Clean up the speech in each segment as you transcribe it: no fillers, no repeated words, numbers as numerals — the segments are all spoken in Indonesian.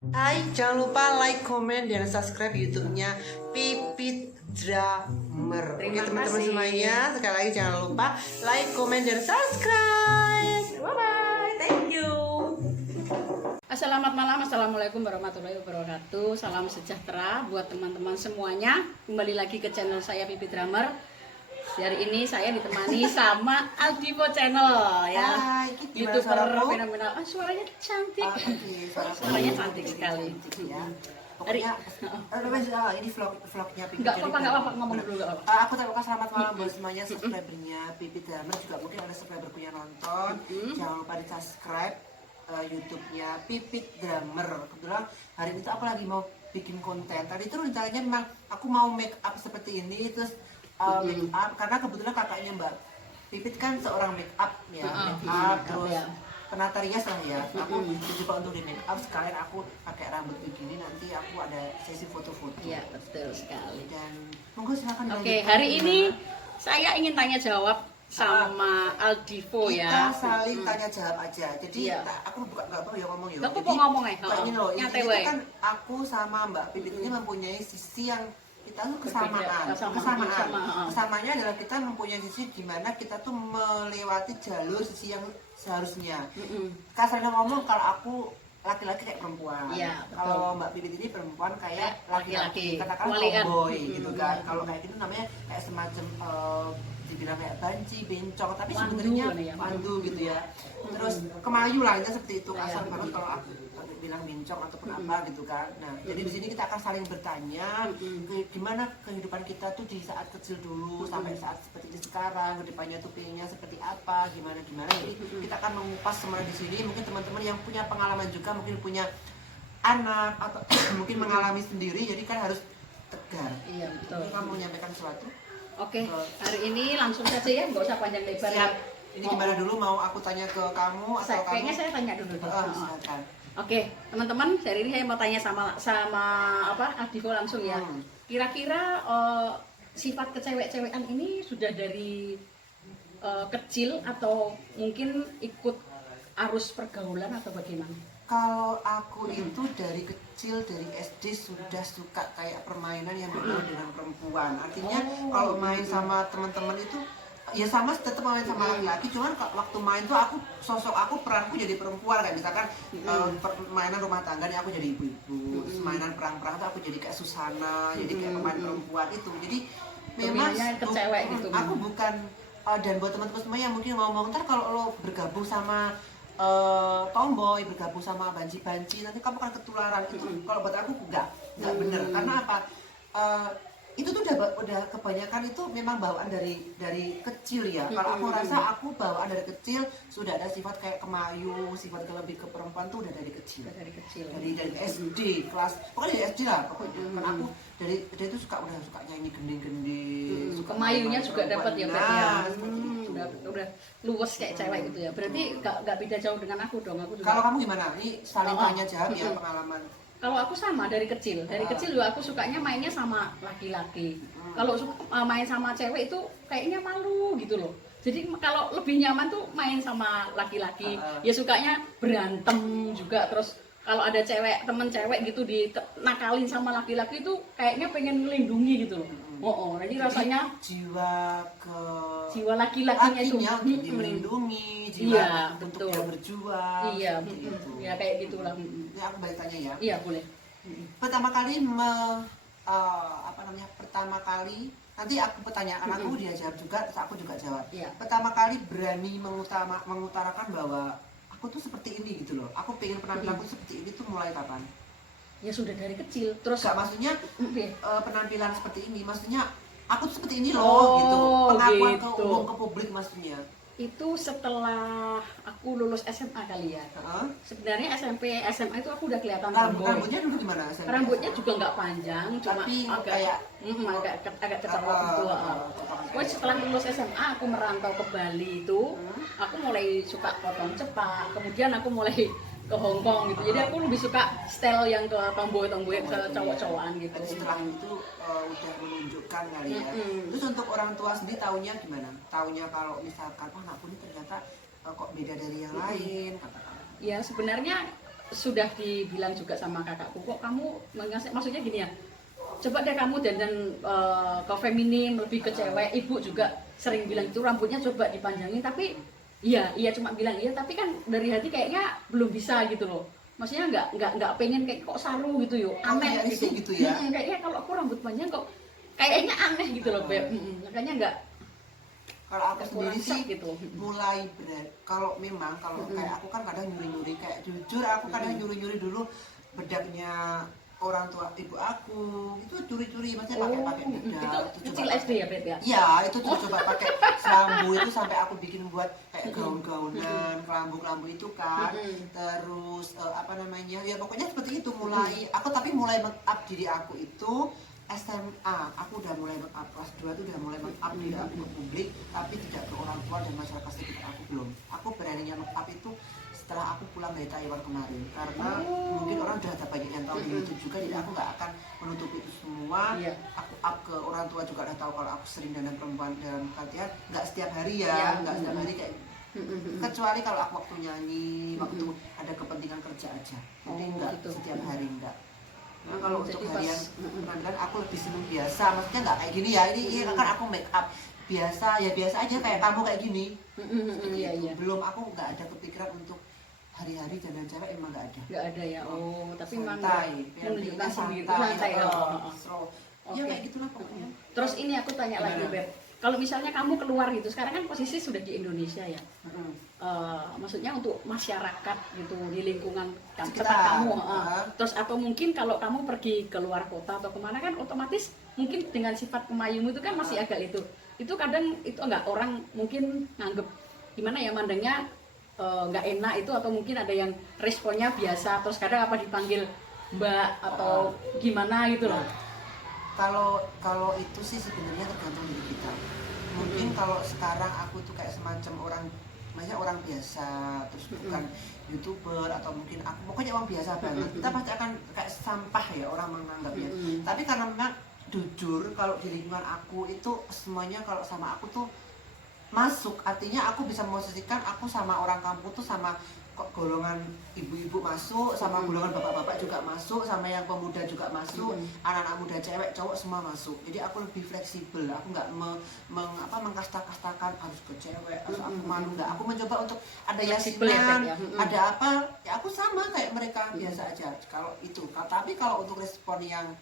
Hai, jangan lupa like, comment, dan subscribe YouTube-nya Pipit Drummer. Oke Terima teman-teman kasih. semuanya, sekali lagi jangan lupa like, comment, dan subscribe. Bye bye, thank you. Selamat malam, assalamualaikum warahmatullahi wabarakatuh. Salam sejahtera buat teman-teman semuanya. Kembali lagi ke channel saya Pipit Drummer. Hari ini saya ditemani sama Aldivo Channel ya. Hai, gimana YouTuber suaraku? fenomenal. Suaranya cantik. Oke, Suaranya cantik sekali. ya. Hari Pokoknya, ini vlognya Pipit. enggak Jadi apa-apa, enggak apa-apa, ngomong dulu enggak apa-apa. Aku terima kasih, selamat malam buat semuanya subscribernya Pipit Drummer. Juga mungkin ada subscriberku yang nonton. Jangan lupa di subscribe YouTube-nya Pipit Drummer. Kebetulan hari ini tuh aku lagi mau bikin konten. Tadi itu rencananya memang aku mau make up seperti ini, terus make up karena kebetulan kakaknya Mbak Pipit kan seorang make up ya, make up terus ya. penata rias lah ya. Aku coba untuk di make up sekalian aku pakai rambut begini, nanti aku ada sesi foto-foto. Iya, betul sekali. Dan monggo silakan Oke, dilanjutkan, hari gimana? ini saya ingin tanya jawab sama Aldivo Kita ya. saling tanya jawab aja. Jadi Iya. aku buka nggak apa ya ngomong ya. Nggak apa-apa Jadi ngomong ya. kayak gini loh. Nyantai Intinya wae. kan aku sama Mbak Pipit ini mempunyai sisi yang kita tuh Berbeda. kesamaan. Sama. Kesamanya adalah kita mempunyai sisi di mana kita tuh melewati jalur sisi yang seharusnya. Kasarnya ngomong, kalau aku laki-laki kayak perempuan. Iya, betul. Kalau Mbak Pipit ini perempuan kayak Laki-laki. laki-laki. Katakanlah Walian. tomboy gitu kan. Kalau kayak gitu namanya kayak semacam dibilang kayak banci, bencong, tapi Mandu sebenarnya kan ya. mandu gitu ya. Terus kemayu lah, itu seperti itu, Iya, kasar banget kalau aku bilang bencong ataupun apa gitu kan. Nah, jadi di sini kita akan saling bertanya gimana kehidupan kita tuh di saat kecil dulu sampai saat seperti ini sekarang, kedepannya tuh pengennya seperti apa, gimana. Jadi kita akan mengupas semua di sini. Mungkin teman-teman yang punya pengalaman juga, mungkin punya anak atau mungkin mengalami sendiri, jadi kan harus tegar. Iya, betul. Mungkin kamu menyampaikan sesuatu. Oke, hari ini langsung saja ya, nggak usah panjang lebar. Siap. Ini gimana dulu, mau aku tanya ke kamu atau kamu? Kayaknya saya tanya dulu deh. Silakan. Oke, teman-teman, hari ini saya mau tanya sama apa Aldivo langsung ya. Kira-kira sifat kecewek-cewekan ini sudah dari kecil atau mungkin ikut arus pergaulan atau bagaimana? Kalau aku itu dari kecil, dari SD sudah suka kayak permainan yang bermain dengan perempuan. Artinya kalau main sama teman-teman itu ya sama, tetap main sama laki-laki. Cuman waktu main tuh sosok aku, peranku jadi perempuan. Kayak misalkan permainan rumah tangga nih aku jadi ibu-ibu. Terus mainan perang-perang tuh aku jadi kayak Susana, jadi kayak pemain perempuan itu. Jadi memang Dominannya ke cewek gitu. aku bukan, dan buat teman-teman semua yang mungkin mau ntar kalau lo bergabung sama tomboy, bergabung sama banci-banci, nanti kamu akan ketularan. Itu kalau buat aku nggak bener. Karena apa? Itu tuh udah kebanyakan itu memang bawaan dari kecil ya. Kalau aku rasa aku bawaan dari kecil sudah ada sifat kayak kemayu, sifat lebih ke perempuan tuh udah dari kecil. Dari kecil. Dari SD kelas, pokoknya dari SD lah pokoknya. Kan aku dari itu udah suka nyanyi gending-gending, suka Kemayunya main juga perempuan. dapat ya, berarti ya. Seperti itu. Udah luwes kayak cewek gitu ya. Berarti nggak beda jauh dengan aku dong. Aku juga. Kalau kamu gimana? Ini saling tanya jawab ya, pengalaman. Kalau aku sama dari kecil juga aku sukanya mainnya sama laki-laki. Kalau main sama cewek itu kayaknya malu gitu loh. Jadi kalau lebih nyaman tuh main sama laki-laki. Ya sukanya berantem juga. Terus kalau ada temen cewek gitu nakalin sama laki-laki itu kayaknya pengen melindungi gitu loh. Jadi rasanya jiwa laki-lakinya itu untuk melindungi, jiwa Iya, untuk betul. dia berjuang. Iya, seperti itu. ya kayak gitulah. Ini aku balik tanya ya. Iya boleh. Pertama kali pertama kali nanti aku pertanyaan aku dia jawab juga, terus aku juga jawab. Iya. Pertama kali berani mengutarakan bahwa aku tuh seperti ini gitu loh. Aku pengen penampilanku seperti ini tuh mulai kapan? Ya sudah dari kecil. Terus Gak, maksudnya Oke. penampilan seperti ini, maksudnya aku tuh seperti ini loh Oh, gitu. Pengakuan ke gitu. umum, ke publik maksudnya. Itu setelah aku lulus SMA kali ya. Heeh. Sebenarnya SMP, SMA itu aku udah kelihatan tomboy. Rambutnya dulu gimana? SMP? Rambutnya juga nggak panjang, cuma Tapi agak kayak agak kecolok gitu. Pokoknya setelah lulus SMA aku merantau ke Bali itu, aku mulai suka potong cepak. Kemudian aku mulai ke Hong Kong gitu. Jadi aku lebih suka style yang ke tomboy-tomboy, ke cowok-cowokan gitu. setelah itu udah menunjukkan kali ya. Terus untuk orang tua sendiri taunya gimana? Taunya kalau misalkan anakku ini ternyata kok beda dari yang lain, katakan. Ya sebenarnya sudah dibilang juga sama kakakku, kok kamu maksudnya gini ya, coba deh kamu dandan ke feminim, lebih ke cewek. Ibu juga sering bilang itu rambutnya coba dipanjangin, tapi iya cuma bilang iya, tapi kan dari hati kayaknya belum bisa gitu loh. Maksudnya nggak pengen kayak kok saru gitu yuk, aneh gitu ya. Kayaknya kalau aku rambut panjang kok kayaknya aneh gitu loh, Beb. Makanya nggak. Kalau aku sendiri sih gitu. mulai kalau kayak aku kan kadang nyuri-nyuri, kayak jujur aku kadang nyuri-nyuri dulu bedaknya orang tua ibu aku, itu curi-curi, maksudnya pakai bedak itu kecil SD ya, Beb ya? Iya, itu coba pakai selambu itu sampai aku bikin buat kayak gaun-gaunan, kelambu-kelambu itu kan. Terus apa namanya? Ya pokoknya seperti itu mulai. Aku tapi mulai make up diri aku itu SMA. Aku udah mulai make up kelas 2 itu udah mulai make up diri aku ke publik, tapi tidak ke orang tua dan masyarakat sekitar aku belum. Aku beraninya make up itu setelah aku pulang dari Taiwan kemarin, karena mungkin orang udah ada banyak yang tahu di YouTube juga, jadi aku nggak akan menutupi itu semua. Aku up ke orang tua juga udah tahu kalau aku sering dandan perempuan, dalam artian nggak setiap hari ya, nggak setiap hari kayak kecuali kalau aku waktu nyanyi, waktu ada kepentingan kerja aja, jadi nggak gitu. setiap hari enggak. Nah kalau untuk Jadi harian penampilan aku lebih seneng biasa, maksudnya nggak kayak gini ya, ini kan aku make up biasa ya, biasa aja kayak kamu kayak gini. Belum, aku nggak ada kepikiran untuk hari-hari dandan cewek, emang nggak ada. Nggak ada ya. Tapi memang menunjukkan sendiri, santai. Ya kayak gitulah pokoknya. Terus ini aku tanya lagi, Beb, kalau misalnya kamu keluar gitu, sekarang kan posisi sudah di Indonesia ya, maksudnya untuk masyarakat gitu di lingkungan tempat kamu, terus atau mungkin kalau kamu pergi ke luar kota atau kemana kan otomatis mungkin dengan sifat pemayumu itu kan masih agak itu kadang itu enggak, orang mungkin nganggep gimana ya, mandangnya nggak enak itu, atau mungkin ada yang responnya biasa, terus kadang apa dipanggil mbak atau gimana gitu loh. Kalau itu sih sebenarnya tergantung diri kita. Mungkin kalau sekarang aku tuh kayak semacam orang, maksudnya orang biasa, terus bukan YouTuber atau mungkin aku pokoknya orang biasa banget, kita pasti akan kayak sampah ya orang menganggapnya. Tapi karena memang jujur kalau di lingkungan aku itu semuanya kalau sama aku tuh masuk, artinya aku bisa memosisikan aku sama orang kampung tuh sama golongan ibu-ibu masuk, sama golongan bapak-bapak juga masuk, sama yang pemuda juga masuk, anak-anak muda cewek cowok semua masuk. Jadi aku lebih fleksibel, aku nggak mengkasta-kastakan harus ke cewek atau aku malu, nggak. Aku mencoba untuk ada yasinan, ada apa ya, aku sama kayak mereka biasa aja kalau itu. Tapi kalau untuk respon yang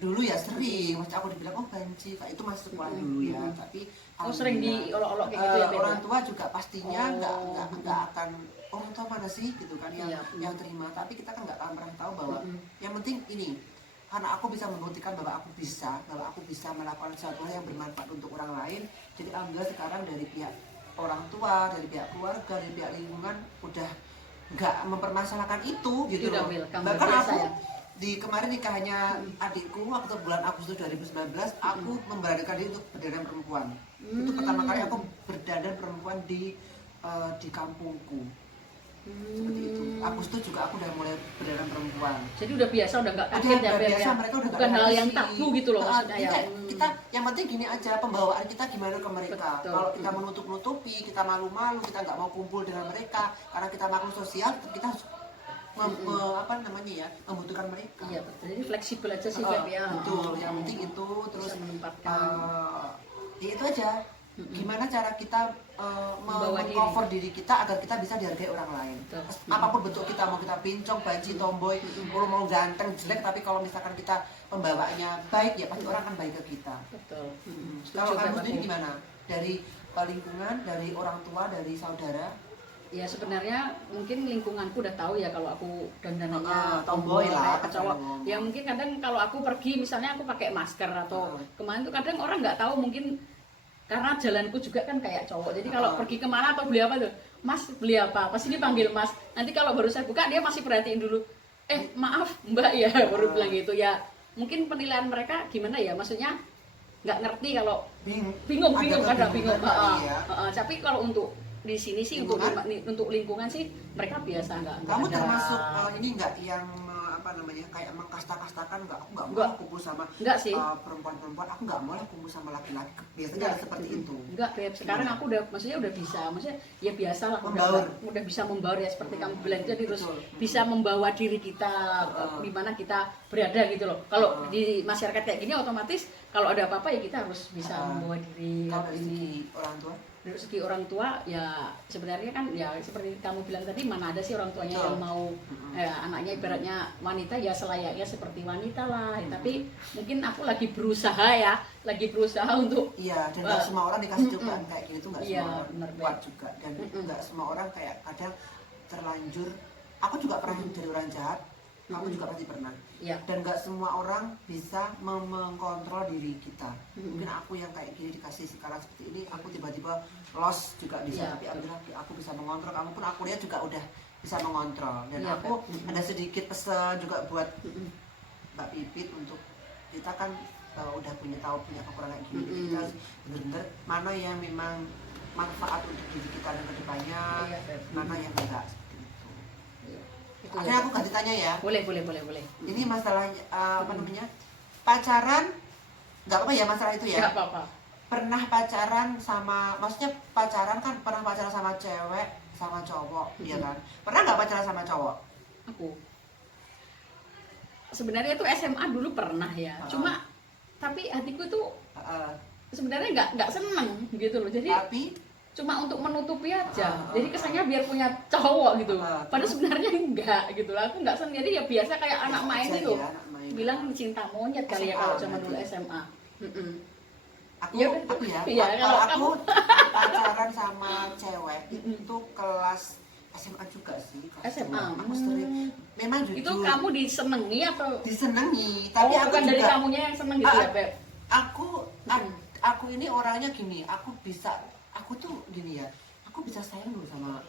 dulu ya sering, maksudnya aku dibilang banci, kayak itu masuk sekolah dulu ya, tapi sering diolok-olok kayak gitu ya, orang tua juga pastinya nggak akan, orang tua mana sih gitu kan yang terima, tapi kita kan nggak akan pernah tahu bahwa yang penting ini, karena aku bisa membuktikan bahwa aku bisa melakukan sesuatu yang bermanfaat untuk orang lain. Jadi alhamdulillah sekarang dari pihak orang tua, dari pihak keluarga, dari pihak lingkungan udah nggak mempermasalahkan itu gitu loh. Bahkan aku di kemarin nikahnya adikku waktu bulan Agustus 2019, aku memberanikan diri untuk berdandan perempuan. Itu pertama kali aku berdandan perempuan di kampungku. Seperti itu. Agustus juga aku udah mulai berdandan perempuan. Jadi udah biasa, udah nggak kaget ya, biasa, mereka udah bukan hal yang tabu gitu loh maksudnya ya. Kita yang penting gini aja, pembawaan kita gimana ke mereka. Kalau kita menutup-nutupi, kita malu-malu, kita nggak mau kumpul dengan mereka karena kita makhluk sosial, kita harus membutuhkan mereka. Iya betul. Jadi fleksibel aja sih, Beb ya. Betul. Yang penting itu, terus menempatkan. Ya itu aja. Gimana cara kita meng-cover diri kita agar kita bisa dihargai orang lain. Apapun bentuk kita, mau kita pincong, banci, tomboy, mau ganteng, jelek, tapi kalau misalkan kita pembawaannya baik, ya pasti orang akan baik ke kita. Betul. Kalau kamu sendiri gimana? Dari lingkungan, dari orang tua, dari saudara? Ya sebenarnya mungkin lingkunganku udah tahu ya kalau aku dandanannya tomboy lah, cowok. Ya mungkin kadang kalau aku pergi misalnya aku pakai masker atau kemana tuh kadang orang nggak tahu, mungkin karena jalanku juga kan kayak cowok. Jadi kalau pergi kemana atau beli apa tuh, Mas beli apa? Pasti dipanggil Mas. Nanti kalau baru saya buka dia masih perhatiin dulu. Maaf Mbak ya, baru bilang gitu ya. Mungkin penilaian mereka gimana ya? Maksudnya nggak ngerti, kalau bingung kadang bingung. Tapi kalau untuk di sini sih untuk lingkungan sih mereka biasa, nggak kamu ada. Termasuk ini nggak yang apa namanya kayak mengkasta-kastakan, aku nggak mau Enggak. kumpul sama Enggak sih. perempuan-perempuan, aku nggak mau lah kumpul sama laki-laki, biasanya seperti itu. Enggak, Beb. Sekarang aku udah, maksudnya udah bisa, maksudnya ya biasa lah, Membaur. udah bisa membaur ya seperti kamu bilang, jadi terus Betul. bisa membawa diri kita di mana kita berada gitu loh. Kalau di masyarakat kayak gini otomatis kalau ada apa-apa ya kita harus bisa membawa diri. Kalau dari Ini segi orang tua, dari segi orang tua ya sebenarnya kan ya seperti kamu bilang tadi, mana ada sih orang tuanya Betul. yang mau anaknya ibaratnya wanita ya selayaknya seperti wanita lah. Tapi mungkin aku lagi berusaha untuk iya, dan nggak semua orang dikasih cobaan kayak gini tuh nggak Iya, semua orang benar, kuat juga, dan nggak semua orang kayak kadang terlanjur. Aku juga pernah jadi orang jahat, kamu juga pasti pernah. ya. Dan nggak semua orang bisa mengkontrol diri kita. Mungkin aku yang kayak gini dikasih sekarang seperti ini, aku tiba-tiba lost juga bisa. Iya, Tapi alhamdulillah aku bisa mengontrol. Kamu pun aku lihat juga udah bisa mengontrol. Dan Iya, aku ada sedikit pesan juga buat Mbak Pipit, untuk kita kan udah punya kekurangan gini. Jadi kita harus benar-benar mana yang memang manfaat untuk diri kita dan kedepannya, Iya, Beb. mana yang enggak, seperti itu. Itu Akhirnya aku ganti tanya ya. boleh. Ini masalah apa namanya, pacaran, nggak apa-apa ya masalah itu ya. Nggak apa-apa. Pernah pacaran sama, maksudnya pacaran kan pernah pacaran sama cewek sama cowok, iya kan? Pernah nggak pacaran sama cowok? Aku sebenarnya tuh SMA dulu pernah ya, cuma tapi hatiku tuh sebenarnya nggak seneng gitu loh, jadi Tapi cuma untuk menutupi aja, jadi kesannya biar punya cowok gitu, padahal sebenarnya enggak gitu lah. Aku nggak seneng, jadi ya biasa kayak anak main aja itu, ya, anak main. bilang cinta monyet kali ya SMA kalau zaman dulu berarti. SMA. Aku, Ya, aku ya, iya, kalau kalau aku pacaran sama cewek itu kelas SMA juga sih. Kelas SMA. 2. Aku sering, memang jujur. Itu kamu disenengi atau disenengi, tapi aku bukan dari juga, kamunya yang seneng gitu ya, Beb? aku ini orangnya gini, aku tuh gini ya, aku bisa sayang loh sama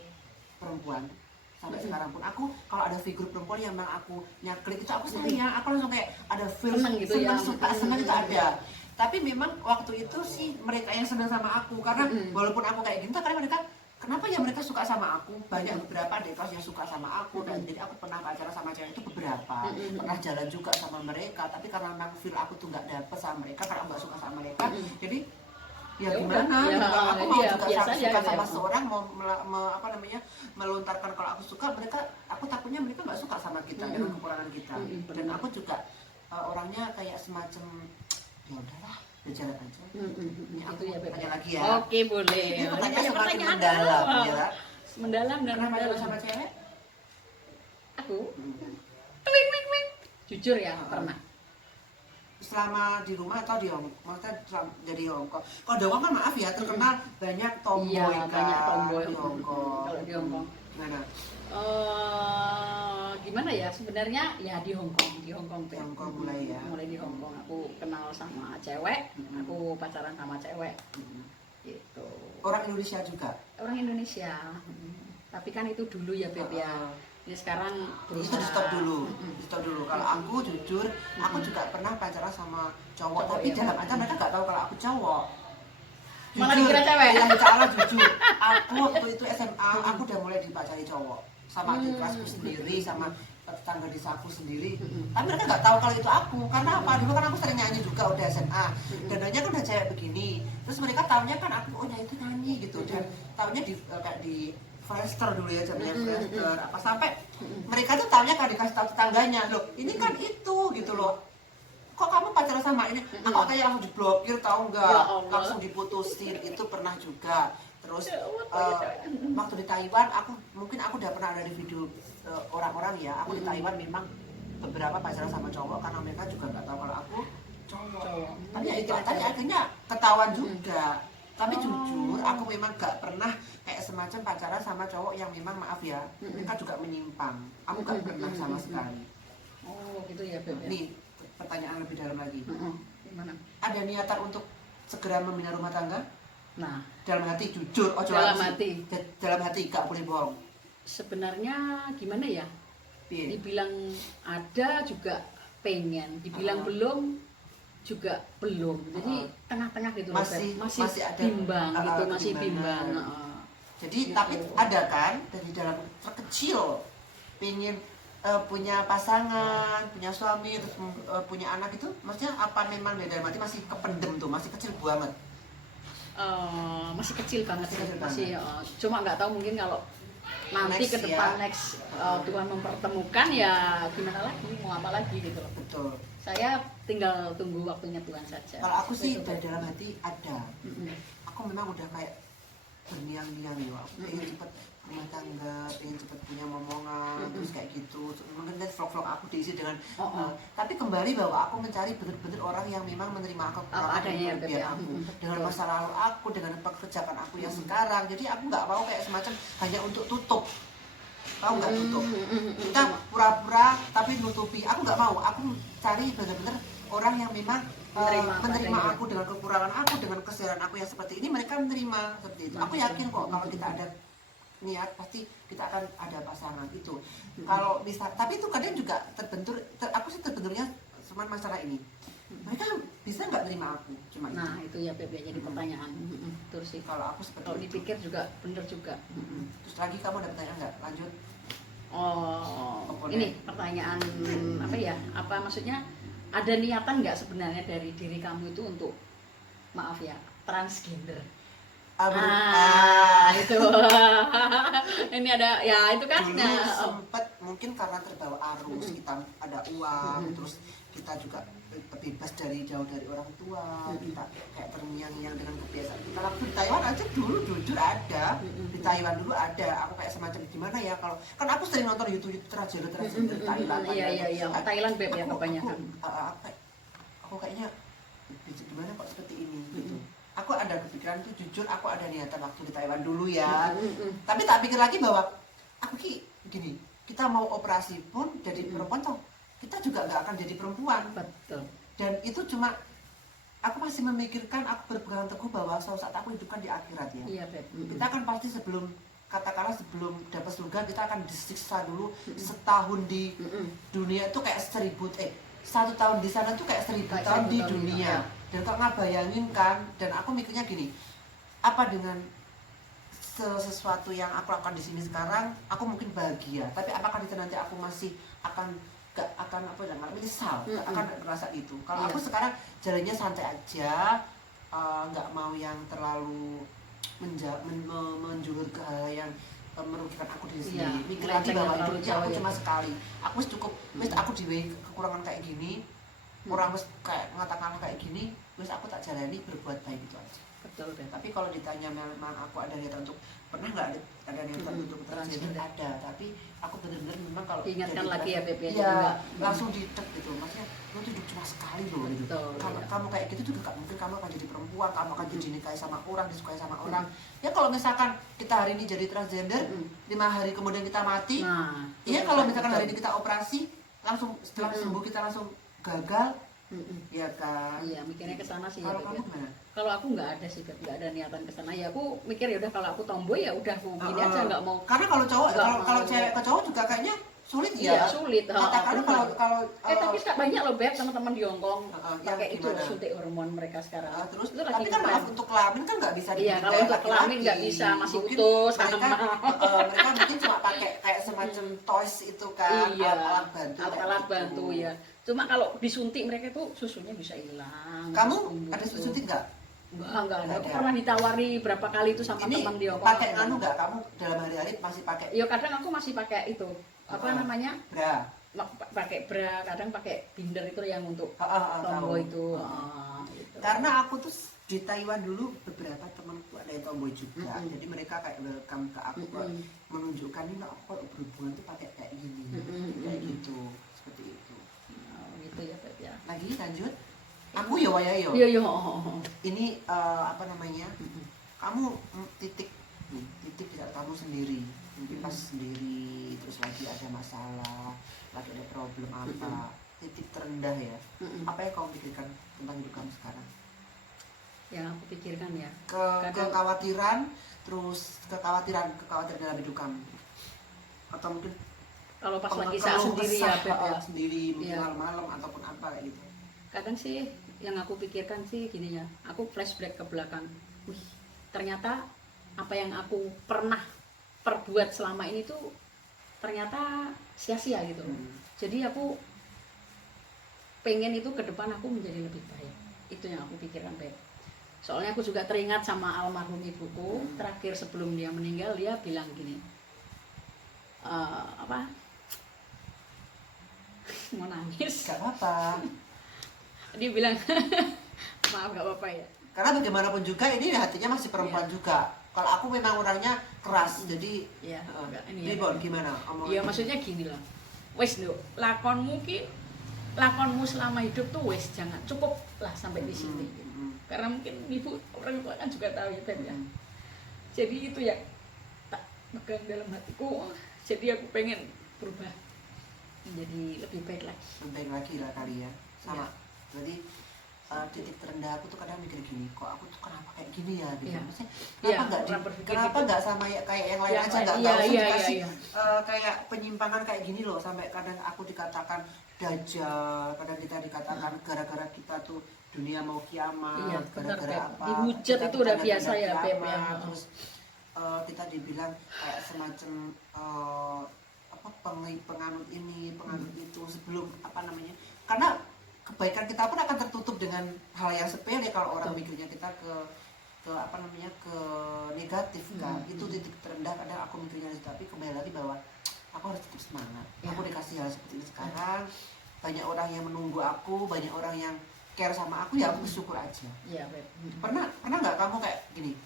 perempuan. Sampai sekarang pun aku kalau ada figur perempuan yang memang aku nyaklik itu aku sayang, aku langsung kayak ada feel Seneng gitu ya. suka seneng itu ada. Tapi memang waktu itu sih mereka yang senang sama aku, karena walaupun aku kayak gitu, karena mereka, kenapa ya mereka suka sama aku? Banyak beberapa deh yang suka sama aku, dan jadi aku pernah pacaran sama cewek itu beberapa, pernah jalan juga sama mereka, tapi karena memang feel aku tuh nggak dapet sama mereka, karena aku nggak suka sama mereka, jadi ya Ya gimana udah, gitu. ya, Aku mau iya, juga biasa suka aja sama gitu ya. seorang, mau apa namanya, melontarkan kalau aku suka, mereka, aku takutnya mereka nggak suka sama kita dengan kekurangan kita. Dan aku juga orangnya kayak semacam ya udahlah, berjalan aja. Ini aku Gitu ya, Beb. tanya lagi ya. Oke, boleh. Ini pertanyaan semakin Pertanyaan mendalam apa? ya. Mendalam dan Pernah pacaran mendalam. sama cewek? Aku wing wing wing. Jujur ya, pernah. Selama di rumah atau di Hongkong? Maksudnya jadi Hongkong. Kalau di Hongkong kan maaf ya, terkenal banyak tomboy Iya, kan banyak tomboy di Hongkong. kalau di Hongkong. Gimana? Gimana ya, sebenarnya ya di Hongkong, Di Hongkong mulai ya. mulai di Hongkong aku kenal sama cewek, aku pacaran sama cewek gitu. Orang Indonesia juga? Orang Indonesia. Tapi kan itu dulu ya, Beb ya. Ini sekarang Itu di stop dulu. Di stop dulu. Kalau aku jujur, aku juga pernah pacaran sama cowok, tapi ya. dalam aja mereka nggak tahu kalau aku cowok. Malah Jujur, dikira cewek. yang salah jujur. Aku waktu itu SMA, aku udah mulai dipacari cowok sama adik kelasku sendiri, sama tetangga desaku sendiri. Tapi mereka nggak tahu kalau itu aku. Karena apa? Dulu kan aku sering nyanyi juga udah SMA. Dan nanya kan udah cewek begini. Terus mereka taunya kan aku, oh ya itu nyanyi gitu. Dan taunya di kayak di Friendster dulu ya, zamannya Friendster. Apa sampai mereka tuh taunya kalau dikasih tahu tetangganya, loh ini kan itu gitu loh. Kok kamu pacaran sama ini? Aku kayak langsung diblokir, tahu nggak? Ya Allah. Langsung diputusin, itu pernah juga. Terus Ya Allah, waktu di Taiwan, mungkin aku udah pernah ada di video orang-orang ya. Aku di Taiwan memang beberapa pacaran sama cowok karena mereka juga nggak tahu kalau aku cowok. Tapi ya itu tadi akhirnya ketahuan juga. Tapi jujur, aku memang gak pernah kayak semacam pacaran sama cowok yang memang maaf ya, mereka juga menyimpang. Aku gak pernah sama sekali. Oh, gitu ya, Beb. Nih, pertanyaan lebih dalam lagi. Gimana? Ada niatan untuk segera membina rumah tangga? Nah, Dalam hati, jujur. Ojo dalam langsung. hati. Dalam hati, gak boleh bohong. Sebenarnya gimana ya? Piye? Dibilang ada juga pengen, dibilang belum juga belum. Jadi tengah-tengah gitu loh, Masih- Beb. masih ada, bimbang gitu, masih kebimbangan. bimbang. Jadi, Gitu. tapi ada kan dari dalam terkecil pengen punya pasangan, punya suami, terus punya anak itu, maksudnya apa memang dari dalam hati masih kependem tuh, masih kecil banget? Masih kecil banget Masih sih, kecil masih banget. cuma nggak tahu mungkin kalau nanti Next ke depan ya. next Tuhan mempertemukan ya gimana lagi, mau apa lagi gitu loh. Betul. Saya tinggal tunggu waktunya Tuhan saja. Kalau aku sih Gitu, dari Beb. dalam hati ada. Mm-mm. Aku memang udah kayak berniang-niang ya. Aku pengen cepet rumah tangga, pengen cepet punya momongan, terus kayak gitu. Mungkin lihat vlog-vlog aku diisi dengan. Tapi kembali bahwa aku mencari bener-bener orang yang memang menerima aku Apa adanya ya, Beb, kelebihan ya. aku, dengan Betul. masa lalu aku, dengan pekerjaan aku yang sekarang. Jadi aku nggak mau kayak semacam hanya untuk tutup. Tahu nggak tutup? Kita pura-pura tapi nutupi. Aku nggak mau. Aku cari bener-bener orang yang memang menerima adanya. aku dengan kekurangan aku, dengan kesalahan aku yang seperti ini, mereka menerima seperti itu. Aku yakin kok kalau kita ada niat pasti kita akan ada pasangan itu. Kalau bisa, tapi itu kadang juga terbentur. Aku sih terbenturnya cuma masalah ini. Mereka bisa nggak terima aku? Cuma Nah itu. itu ya Beb, ya jadi pertanyaan. Terus sih Kalau aku seperti kalau itu. dipikir juga bener juga. Terus lagi kamu ada pertanyaan nggak? Lanjut. Ini pertanyaan apa ya? Apa maksudnya? Ada niatan nggak sebenarnya dari diri kamu itu untuk, maaf ya, transgender? Itu. Ini ada ya itu kan. Dulu sempet mungkin karena terbawa arus, kita ada uang, terus kita juga bebas jauh dari orang tua, kita kayak terngiang-ngiang dengan kebiasaan kita. Waktu di Taiwan aja dulu jujur ada, di Taiwan dulu ada. Aku kayak semacam gimana ya, kalau kan aku sering nonton YouTube transgender Thailand. Iya. Thailand Beb ya kebanyakan. Aku kayaknya gimana kok seperti ini gitu. Aku ada kepikiran tuh, jujur aku ada niatan waktu di Taiwan dulu ya. Tapi tak pikir lagi bahwa aku gini, kita mau operasi pun jadi perempuan toh, kita juga nggak akan jadi perempuan. Betul. Dan itu cuma aku masih memikirkan, aku berpegang teguh bahwa suatu saat aku hidup kan di akhirat ya. Iya Beb. Kita kan pasti sebelum, katakanlah sebelum dapat surga kita akan disiksa dulu setahun di dunia itu kayak 1 tahun di sana tuh kayak 1000 Kayak tahun 1000 di tahun, dunia. ya. Dan kok nggak bayangin kan? Dan aku mikirnya gini, apa dengan sesuatu yang aku lakukan di sini sekarang, aku mungkin bahagia. Tapi apakah di sana nanti aku masih akan gak akan apa ya, menyesal, gak akan merasa itu. Kalau aku sekarang jalannya santai aja, nggak mau yang terlalu menjulur ke hal yang merugikan aku diri sendiri. Mikir lagi bahwa hidupnya aku cuma sekali. Aku cukup, wis aku diwe kekurangan kayak gini, orang wis kayak ngatakan kayak gini, wis aku tak jalani berbuat baik itu aja. Betul Beb. Tapi kalau ditanya memang aku ada niatan untuk, pernah nggak ada niatan untuk transgender? Ada, tapi aku benar-benar memang kalau Ingatkan lagi ya Beb ya. ya langsung ditek gitu, maksudnya lo tuh hidup cuma sekali loh gitu. Kalau kamu kayak gitu juga gak mungkin kamu akan jadi perempuan, kamu akan jadi nikahi sama orang, disukai sama orang. Ya kalau misalkan kita hari ini jadi transgender, 5 hari kemudian kita mati, ya kalau misalkan hari ini kita operasi, langsung setelah sembuh kita langsung gagal, ya kan? Iya, mikirnya ke sana sih ya. Kalau kamu gimana? Kalau aku nggak ada sih, Beb, nggak ada niatan ke sana. Ya aku mikir ya udah, kalau aku tomboy ya udah aku gini aja, nggak mau. Karena kalau cowok, kalau cewek ke cowok juga kayaknya sulit ya. Iya, sulit. Katakanlah kalau tapi tak banyak loh Beb, teman-teman di Hongkong pakai itu gimana? suntik hormon mereka sekarang. Terus itu lagi tapi kan keren. untuk kelamin kan nggak bisa Iya, kalau untuk kelamin nggak bisa, masih utuh sama. Mereka mungkin cuma pakai kayak semacam toys itu kan, Iya, alat bantu. alat bantu ya. Cuma kalau disuntik mereka tuh susunya bisa hilang. Kamu ada suntik nggak? Enggak ada. Aku pernah ditawari berapa kali itu sama Ini teman di Hongkong. pakai anu nggak kamu dalam hari-hari masih pakai? Ya kadang aku masih pakai itu. Apa namanya? Bra. Pakai bra, kadang pakai binder itu yang untuk tahu. tomboy itu. Gitu. Karena aku tuh di Taiwan dulu beberapa temanku ada yang tomboy juga. Jadi mereka kayak welcome ke aku, menunjukkan ini aku kalau berhubungan tuh pakai kayak gini, kayak gitu, seperti itu. Gitu ya Beb ya. Lagi lanjut. Aku ya waya yo. Iya. Ini apa namanya? Kamu titik bisa kamu sendiri. Mungkin pas sendiri terus lagi ada masalah, lagi ada problem apa. Titik terendah ya. Apa yang kamu pikirkan tentang hidup kamu sekarang? Yang aku pikirkan ya. Kekhawatiran, terus kekhawatiran dalam hidup kamu. Atau mungkin kalau pas lagi saat sendiri ya Beb ya. Sendiri mungkin malam-malam ataupun apa kayak gitu. Kadang sih yang aku pikirkan sih gini ya, aku flashback ke belakang. Ternyata apa yang aku pernah perbuat selama ini tuh ternyata sia-sia gitu loh. Jadi aku pengen itu ke depan aku menjadi lebih baik. Itu yang aku pikirkan, Beb. Soalnya aku juga teringat sama almarhum ibuku, terakhir sebelum dia meninggal dia bilang gini, apa? Mau nangis. Gak apa-apa. Dia bilang, maaf gak apa-apa ya. Karena bagaimanapun juga ini hatinya masih perempuan juga. Kalau aku memang orangnya keras, jadi Iya. Ribon gimana? Iya maksudnya gini lah. Wes Nduk, lakonmu selama hidup tuh wes jangan cukup lah sampai di sini. Karena mungkin ibu orang tua kan juga tahu ya, Beb ya. Jadi itu ya tak pegang dalam hatiku. Jadi aku pengen berubah menjadi lebih baik lagi. Lebih baik lagi lah kali ya. Sama. Jadi titik terendah aku tuh kadang mikir gini, kok aku tuh kenapa kayak gini ya gitu. Iya. Maksudnya Iya, kenapa gitu. nggak sama ya kayak yang lain Yang aja lain, nggak iya, tahu iya, dikasih iya. kayak penyimpangan kayak gini loh, sampai kadang aku dikatakan dajjal, kadang kita dikatakan gara-gara kita tuh dunia mau kiamat, Iya, benar, gara-gara Beb. apa? Dihujat kita itu tuh udah tanda-tanda biasa ya, Beb, ya. kiamat, terus kita dibilang kayak semacam penganut ini, penganut itu sebelum apa namanya? Karena kebaikan kita pun akan tertutup dengan hal yang sepele kalau orang mikirnya kita ke apa namanya ke negatif kan. Itu titik terendah kadang aku mikirnya, tapi kembali lagi bahwa aku harus tetap semangat. Aku dikasih hal seperti ini sekarang, banyak orang yang menunggu aku, banyak orang yang care sama aku, ya aku bersyukur aja. Iya, Beb. Pernah nggak kamu kayak gini,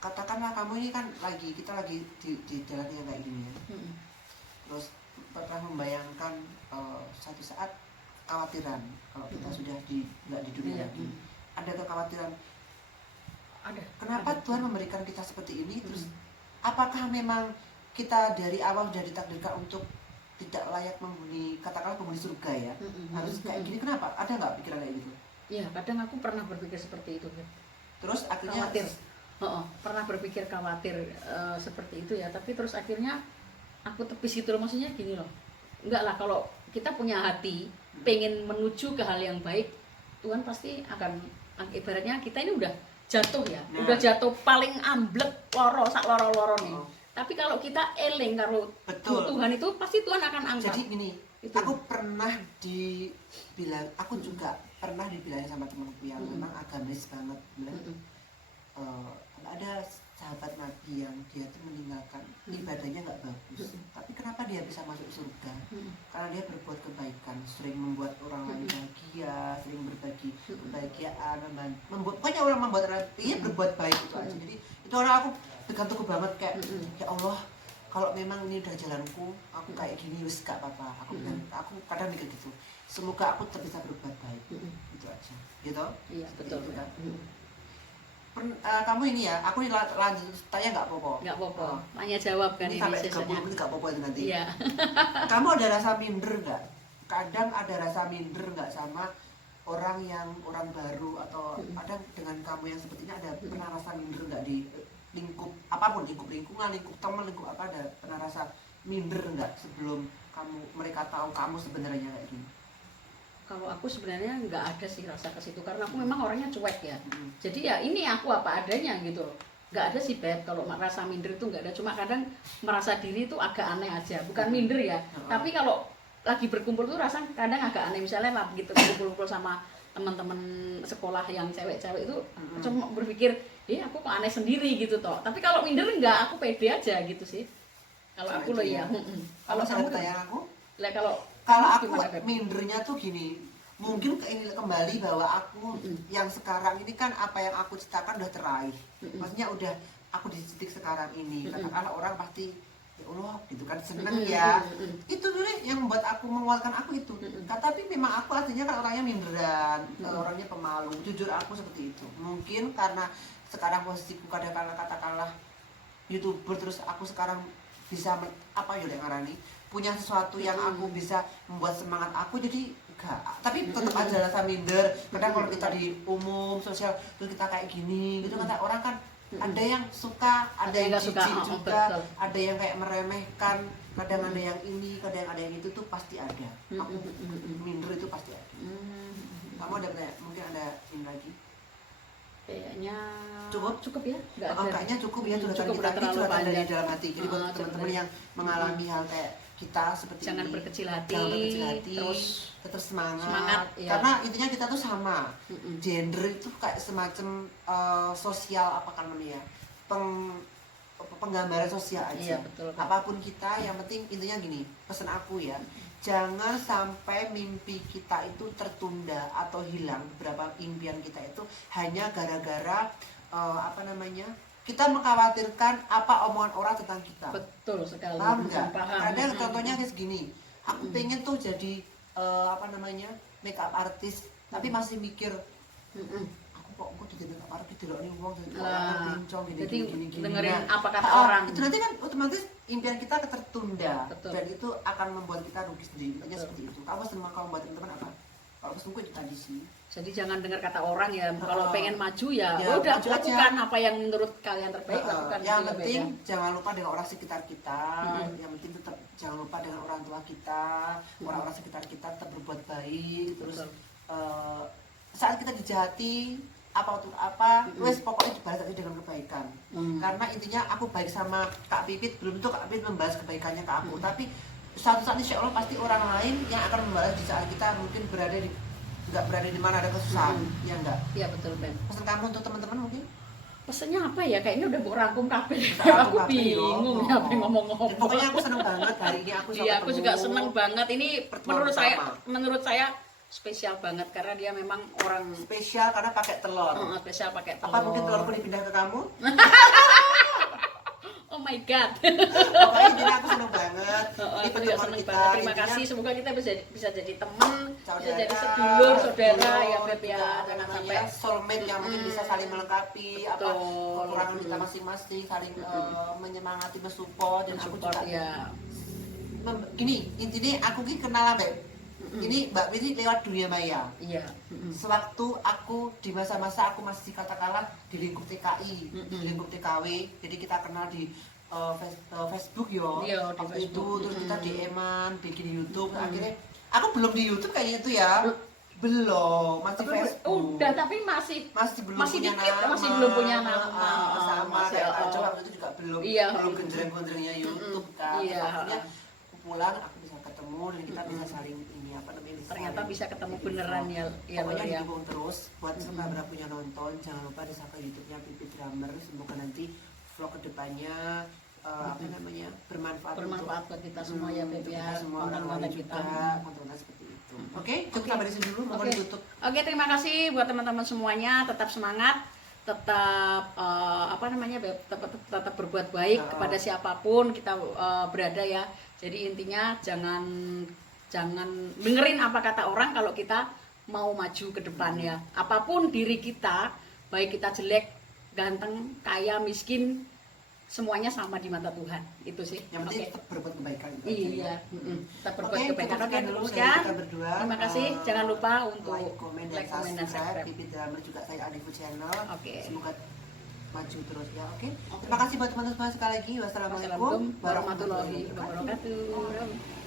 katakanlah kamu ini kan kita lagi di jalan yang kayak gini ya, terus pernah membayangkan suatu saat kekhawatiran kalau kita sudah nggak di dunia lagi, ada kekhawatiran, Ada. kenapa Tuhan memberikan kita seperti ini, terus apakah memang kita dari awal sudah ditakdirkan untuk tidak layak katakanlah penghuni surga ya, harus kayak gini, kenapa, ada nggak pikiran kayak gitu? Iya, kadang aku pernah berpikir seperti itu, Beb. Terus akhirnya Khawatir. Pernah berpikir khawatir seperti itu ya, tapi terus akhirnya aku tepis gitu loh, maksudnya gini loh, enggak lah, kalau kita punya hati pengen menuju ke hal yang baik, Tuhan pasti akan, ibaratnya kita ini udah jatuh ya, udah jatuh paling amblek sak loro nih, tapi kalau kita eling karo Tuhan itu pasti Tuhan akan angkat. Jadi gini, itu. Aku pernah dibilang, aku juga pernah dibilangin sama temanku yang memang agamis banget, bilang ada sahabat Nabi yang dia tuh meninggalkan ibadahnya nggak bagus, tapi kenapa dia bisa masuk surga? Karena dia berbuat kebaikan, sering membuat orang lain bahagia, sering berbagi kebahagiaan, pokoknya orang membuat orang berbuat baik itu aja. Jadi itu orang aku pegang teguh banget, kayak ya Allah, kalau memang ini udah jalanku, aku kayak gini wis gak apa-apa. Aku kadang mikir gitu, semoga aku tetap bisa berbuat baik, itu aja, gitu. Iya, betul kan. Kamu ini ya, aku lanjut tanya nggak apa-apa? Nggak apa-apa, tanya jawab kan ini ini sampai 30 sesanya. menit nggak apa-apa itu nanti. Iya. Kamu ada rasa minder nggak? Kadang ada rasa minder nggak sama orang yang orang baru, atau kadang dengan kamu yang sepertinya ada pernah rasa minder nggak di lingkup apapun, lingkup lingkungan, lingkup teman, lingkup apa, ada pernah rasa minder nggak sebelum mereka tahu kamu sebenarnya kayak gini? Kalau aku sebenarnya nggak ada sih rasa ke situ, karena aku memang orangnya cuek ya. Jadi ya ini aku apa adanya gitu loh. Nggak ada sih, Beb, kalau rasa minder itu nggak ada. Cuma kadang merasa diri itu agak aneh aja, bukan minder ya. Tapi kalau lagi berkumpul tuh rasa kadang agak aneh. Misalnya lah gitu kumpul-kumpul sama teman-teman sekolah yang cewek-cewek itu, cuma berpikir, aku kok aneh sendiri gitu toh. Tapi kalau minder nggak, aku pede aja gitu sih. Kalau aku loh ya. Kalau kamu tanya aku? Lah kalau aku mindernya tuh gini, mungkin kembali bahwa aku yang sekarang ini kan apa yang aku ciptakan udah teraih, maksudnya udah aku di titik sekarang ini, katakanlah orang pasti ya Allah gitu kan, seneng ya, itu dulu yang membuat aku menguatkan aku itu. Tapi memang aku aslinya kan orangnya minderan, orangnya pemalu, jujur aku seperti itu. Mungkin karena sekarang posisiku katakanlah YouTuber, terus aku sekarang bisa apa ya ngarani, punya sesuatu yang aku bisa membuat semangat aku, jadi enggak, tapi tetap aja rasa minder. Kadang kalau kita di umum sosial terus kita kayak gini gitu, kata orang kan ada yang suka, ada yang jijik juga, ada yang kayak meremehkan, kadang ada yang ini, kadang ada yang itu, tuh pasti ada. Aku minder itu pasti ada. Kamu ada mungkin ada ini lagi? Kayaknya Cukup? ya, nggak ada. Kayaknya cukup ya curhatan Cukup, kita udah ini terlalu curhatan dari panjang. dalam hati. Jadi buat Curhatan teman-teman dari- yang mengalami hal kayak kita seperti Jangan ini, berkecil hati, jangan berkecil hati, terus tetap semangat. semangat, ya. Karena intinya kita tuh sama. Mm-mm. Gender itu kayak semacam sosial apa kan namanya? Penggambaran sosial aja. Iya, betul. Apapun kita, yang penting intinya gini, pesan aku ya, jangan sampai mimpi kita itu tertunda atau hilang, beberapa impian kita itu hanya gara-gara apa namanya, kita mengkhawatirkan apa omongan orang tentang kita. Betul sekali. Paham nggak? Paham. Kadang contohnya kayak segini, aku pengen tuh jadi apa namanya, makeup artist, tapi masih mikir Mm-mm. aku jadi makeup artist tidak nih uang jadi Lah, orang bencong gini jadi gini. dengerin apa kata Ah, orang. itu nanti kan otomatis impian kita tertunda. Betul. Dan itu akan membuat kita rugi sendiri. Intinya Betul. seperti itu. Kamu senang kalau buat teman-teman apa? Kalau pesanku itu tadi sih. Jadi jangan dengar kata orang ya. Kalau Ah. pengen maju ya, Ya, udah maju aja. lakukan apa yang menurut kalian terbaik, lakukan. Yang gitu ya, penting Beb, jangan lupa dengan orang sekitar kita. Mm-mm. Yang penting tetap jangan lupa dengan orang tua kita, orang-orang sekitar kita tetap berbuat baik. Terus Betul. saat kita dijahati apa untuk apa, wes pokoknya dibalas aja dengan kebaikan. Karena intinya aku baik sama Kak Pipit, belum tentu Kak Pipit membalas kebaikannya ke aku, tapi suatu saat insya Allah pasti orang lain yang akan membalas di saat kita mungkin nggak berada di mana ada kesusahan, ya enggak. Iya betul Ben. Pesan kamu untuk teman-teman mungkin? Pesannya apa ya? Kayaknya udah mau rangkum kabeh. Rangkum Aku kabeh, yo. bingung ya apa ngomong-ngomong. Dan pokoknya aku seneng banget hari ini aku Iya, aku juga seneng banget. Ini Pertemuan menurut saya spesial banget karena dia memang orang spesial karena pakai telur. spesial pakai telur. Apa mungkin telurku dipindah ke kamu? Oh my god. Pokoknya intinya aku seneng banget. Ini Aku juga pertemuan seneng kita. banget. Terima Intinya kasih. Semoga kita bisa jadi teman, bisa saudara, jadi sedulur, saudara ya Beb juga ya. apa Jangan namanya, sampai soulmate yang mungkin bisa saling melengkapi apa Betul. kekurangan kita masing-masing, saling menyemangati, mensupport. Dan aku support juga ya. gini, intinya aku ki kenal Mbak. Ini Mbak Wini lewat dunia maya. Iya. Sewaktu aku di masa-masa aku masih katakanlah di lingkup TKI, di lingkup TKW, jadi kita kenal di Facebook yo. Iya, di Waktu Facebook. itu terus kita DM-an, bikin YouTube. Akhirnya aku belum di YouTube kayaknya itu ya. Belum, masih Facebook. Udah, tapi masih belum masih punya dikit, nama. masih belum punya nama. Sama Masih, kayak Ajo waktu itu juga belum Iya. genjreng-genjrengnya YouTube kan. Iya. Terus akhirnya aku pulang aku bisa ketemu dan kita bisa saling ini apa namanya, ternyata saling bisa ketemu jadi beneran vlog. ya Pokoknya ya. didukung terus buat sahabat punya nonton, jangan lupa di subscribe YouTube-nya Pipit Drummer. Semoga nanti vlog kedepannya apa namanya bermanfaat Buat kita semua ya Beb untuk ya. kita semua orang Konten-konten lain kita. juga, konten seperti itu. Oke, cukup sampai di sini dulu, mau Oke. ditutup. Oke, terima kasih buat teman-teman semuanya. Tetap semangat, tetap apa namanya, Beb, tetap berbuat baik kepada siapapun kita berada ya. Jadi intinya jangan dengerin apa kata orang kalau kita mau maju ke depan ya. Apapun diri kita, baik kita jelek, ganteng, kaya, miskin, semuanya sama di mata Tuhan. Itu sih. Yang penting Oke. tetap berbuat kebaikan. Iya, tetap berbuat Oke, kebaikan. cukup Oke, sekian dulu dari sekian. kita berdua. Terima kasih. Jangan lupa untuk like, komen, dan subscribe. Pipit Drummer juga saya Adifu Channel. Oke. Semoga maju terus ya. Oke. Terima kasih buat teman-teman sekali lagi. Wassalamualaikum Wassalamualaikum warahmatullahi wabarakatuh.